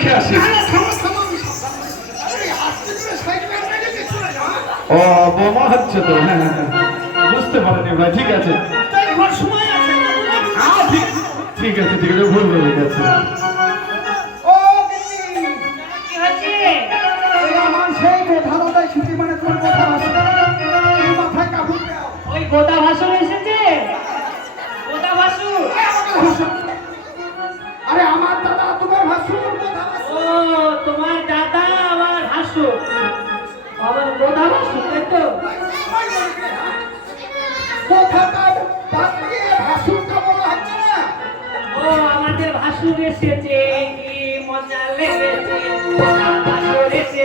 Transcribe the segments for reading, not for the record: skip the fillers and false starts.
দেখে আসি। ও বোমা হচ্ছে তো, হ্যাঁ বুঝতে পারেনি ভাই, ঠিক আছে ঠিক আছে ঠিক আছে, ভুল হয়ে গেছে। গোদা ভাসুর এসেছে, গোদা ভাসুর। আরে আমার দাদা তোমার ভাসুর। ও তোমার দাদা আমার ভাসুর, আমার গোদা ভাসুর, তাই তো? ও আমাদের ভাসুর এসেছে, কি মজা লেগেছে, ভাসুর এসেছে,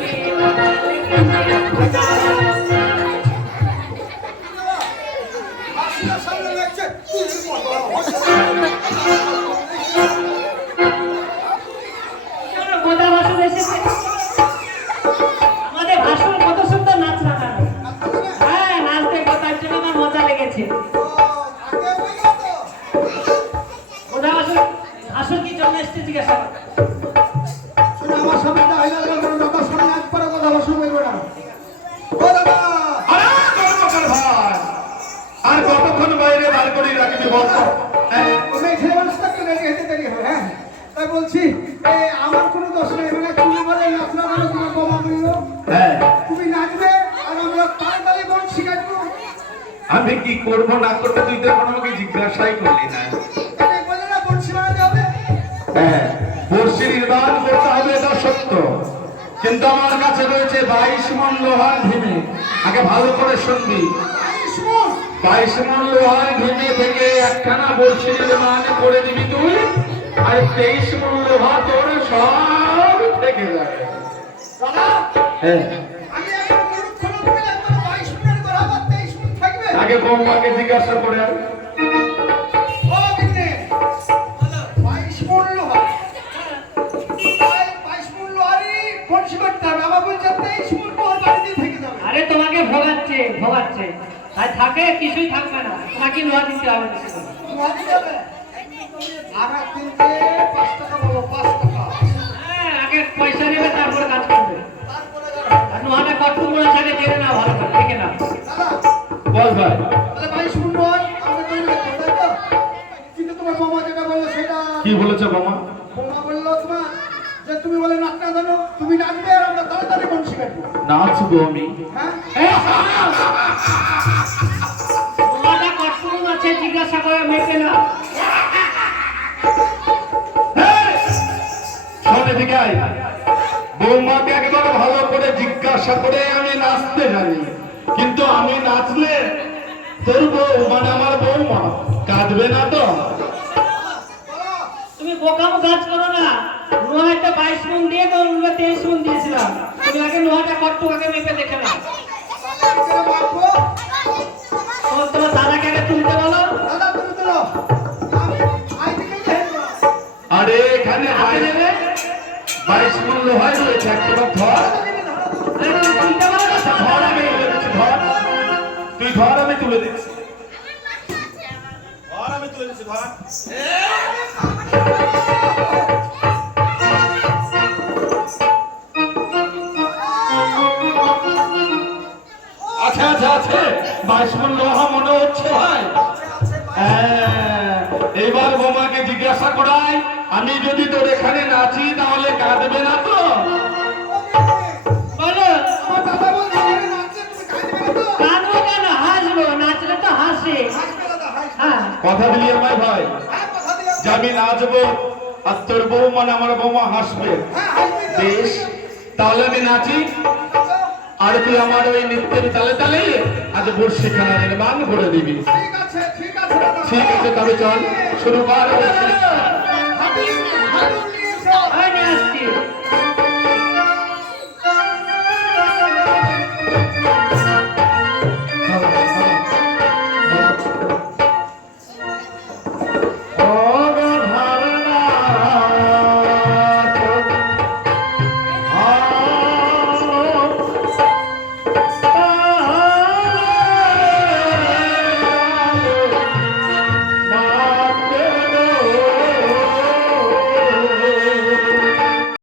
কি মজা লেগেছে। গোদা ভাসুর এসেছে, আমাদের ভাসুর কত সুন্দর নাচ লাগানো। হ্যাঁ নাচতে গোদার জন্য আমার মজা লেগেছে। গোদা ভাসুর, ভাসুর কি জন্য এসেছে জিজ্ঞাসা কর। আমার সামনে দাদার সামনে একবার কথা ভাসুর বলবে না। আর কতক্ষণ বাইরে বার করে রাখবি বলতো? তাই বলছি আমার কোনো দোষ নেই, মানে তুমি বলে নাচনা বলে তোমার বোমা মিললো, হ্যাঁ তুমি নাচবে আর আমরা তাড়াতাড়ি বল শিখাবো। আমি কি করবো না করবো তুই তো এখন আমাকে জিজ্ঞাসাই করলি না। বলে না বলছি বানাতে হবে। হ্যাঁ বর্ষি নির্মাণ করতে হবে, এটা সত্য, কিন্তু আমার কাছে রয়েছে 22 মণ লোহার ঢিমে। আগে ভালো করে শুনবি, 22 মণ লোহার ঢিমে থেকে একখানা বর্ষি নির্মাণ করে দিবি তুই, আর 23 মণ লোহা তোর সব থেকে যাবে। হ্যাঁ আগে বৌমাকে জিজ্ঞাসা করে আর আরে তোমাকে ভোগাচ্ছে ভোগাচ্ছে, আর থাকে কিছুই থাকবে না, তোমাকে লোহা দিতে হবে। হ্যাঁ আগে পয়সা নেবে তারপরে কাজ করবে, আর লোহাটা কতগুলো সাথে জেনে না ভালো করে দেখে না। বল ভাই। কি বলেছে মামা? তুমি বলে নাচ না জানো, তুমি নাচবে আর আমরা তাড়াতাড়ি কোন শিখাবো। নাচবো আমি? লোহাটা কতগুলো আছে জিজ্ঞাসা করে মেপে না। বৌমাকে একবার ভালো করে জিজ্ঞাসা করে আমি নাচতে জানি, কিন্তু আমি নাচলে তোর বউ মানে আমার বৌমা কাঁদবে না তো? তুমি বোকামো কাজ করো না, লোহাটা 22 মণ দিয়ে তো 23 মণ দিয়েছিলাম, তুমি আগে লোহাটা কত আগে মেপে দেখে না। তোমার দাদাকে আগে তুলতে বলো। আরে এখানে 22 মণ লোহাই রয়েছে, একটা ধর। ধর আমি তুলে দিচ্ছি, ধর তুই ধর, আমি তুলে দিচ্ছি, ধর আমি তুলে দিচ্ছি, ধর। আচ্ছা আচ্ছা আছে 22 মণ লোহা মনে হচ্ছে ভাই। এবার বোমাকে জিজ্ঞাসা করাই, আমি যদি তোর এখানে নাচি তাহলে কাঁদবে না তো? বলো কাঁদবো কেন, হাসবো, নাচলে তো হাসে। হ্যাঁ কথা দিলি আমায় ভাই যে আমি নাচবো আর তোর বউ মানে আমার বৌমা হাসবে, বেশ তাহলে আমি নাচি আর তুই আমার ওই নৃত্যের তালে তালে আজ বর্ষি খেলা নির্মাণ করে দিবি। ঠিক আছে তবে চল শুরু কর।